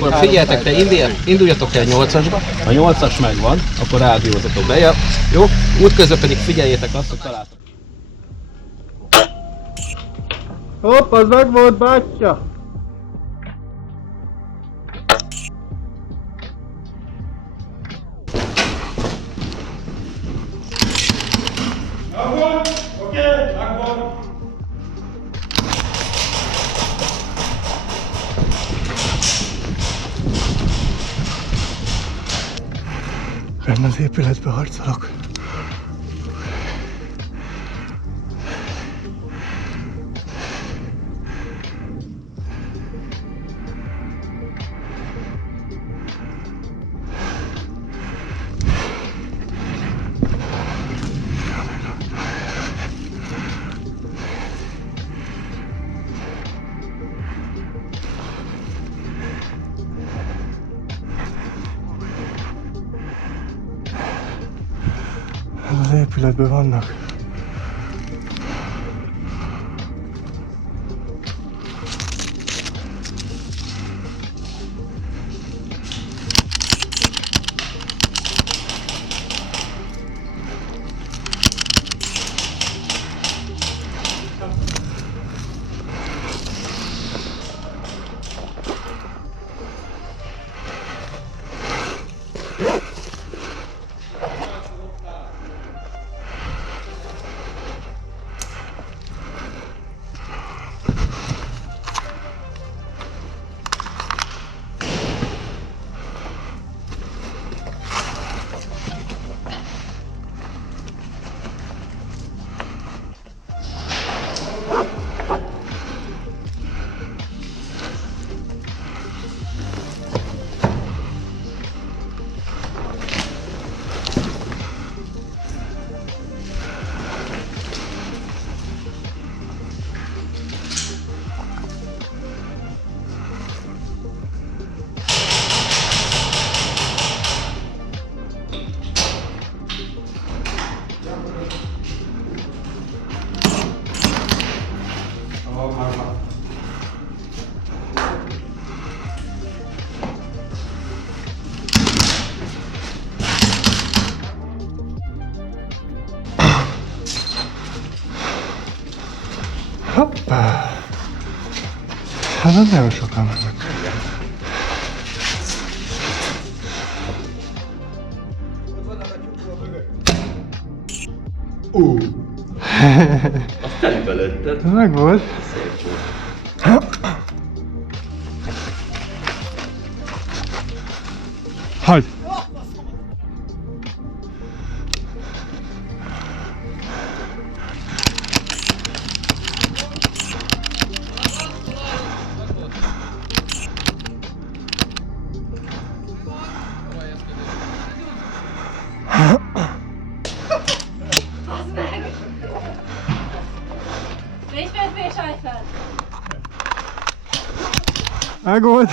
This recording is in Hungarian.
akkor figyeljetek, te induljatok el 8-asba. Ha 8-as megvan, akkor rádiózatok be. Ja, jó? Útközben pedig figyeljétek azt, hogy találtok. Hopp, az meg volt, bátyja! Megvan? Oké, megvan. Benne az épületbe harcolok. Az épületben vannak. Hoppá! Hát nagyon sokan vannak. Azt telibe lőtted. Meg volt. Szép csúsz. Hagy! Meg volt.